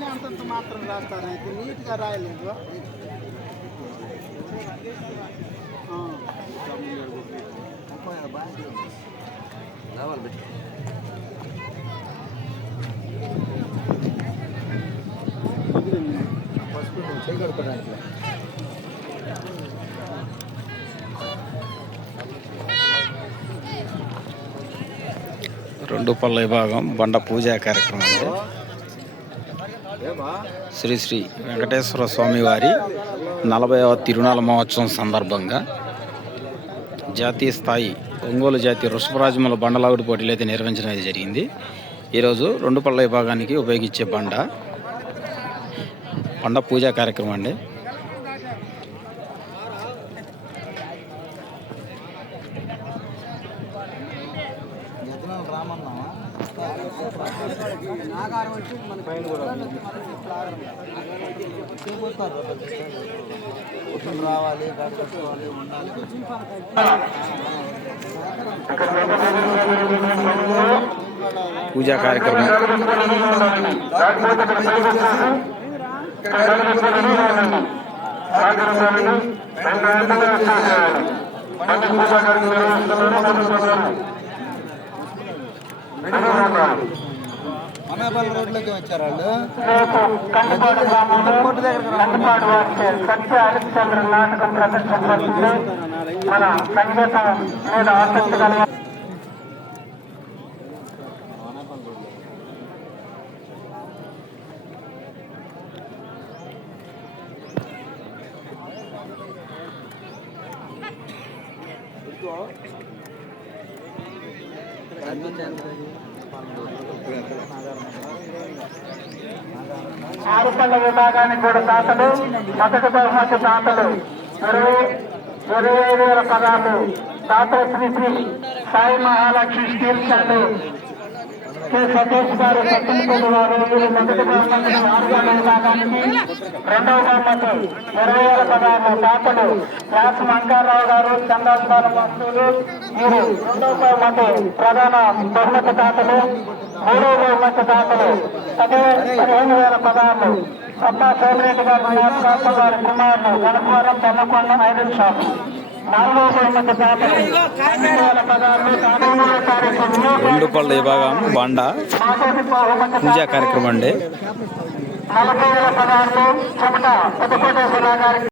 కానీ అంతంత మాత్రం రాస్తారు, అయితే నీట్గా రాయలేదు. రెండు పళ్ళ విభాగం బండ పూజా కార్యక్రమం అండి. శ్రీ శ్రీ వెంకటేశ్వర స్వామి వారి 40వ తిరునాళ మహోత్సవం సందర్భంగా జాతీయ స్థాయి ఒంగోలు జాతీయ వృషభరాజముల బండలాగుడు పోటీలు అయితే నిర్వహించడం జరిగింది. ఈరోజు రెండు పళ్ళ విభాగానికి ఉపయోగించే బండ పూజా కార్యక్రమం అండి. రావాలి, పూజా కార్యక్రమం అమేపల్లి రోడ్లోకి వచ్చారు వాళ్ళు. సత్య హరిశ్చంద్ర నాటకం ప్రదర్శించబడుతుంది. మన సంగీతం మీద ఆసక్తి కలిగి ఆరుపల్ల విభాగానికి కూడా దాతలు, మొదటి బహుమతి దాతలు 25,000 పదాలు దాతలు Sri Sri Sai Mahalakshmi steel plant K Satish garu Satyampalli వారు. వీరు మొదటి బహుమతి ఆరుపల్ల విభాగానికి, రెండవ బహుమతి 20,000 పదాలు దాతలు వ్యాస మంగారావు గారు, చందాల వస్తువులు. వీరు రెండవ బహుమతి ప్రధాన బహుమతి దాతలు. మూడవ బహుమతి దాతలు 15,000 పదాలు అబ్బా సోమిరెడ్డి గారు, జ్ఞాపకార్థం వారి కుమారులు గణపురం తెల్లకొండ ఐరన్ షాప్. నాలుగవ బహుమతి దాతలు 12,000 పదాలు. రెండు పళ్ళ విభాగం బండ పూజా కార్యక్రమం అండి. 40,000 పదాలు చెమట పుదుకోట జిల్లా గారికి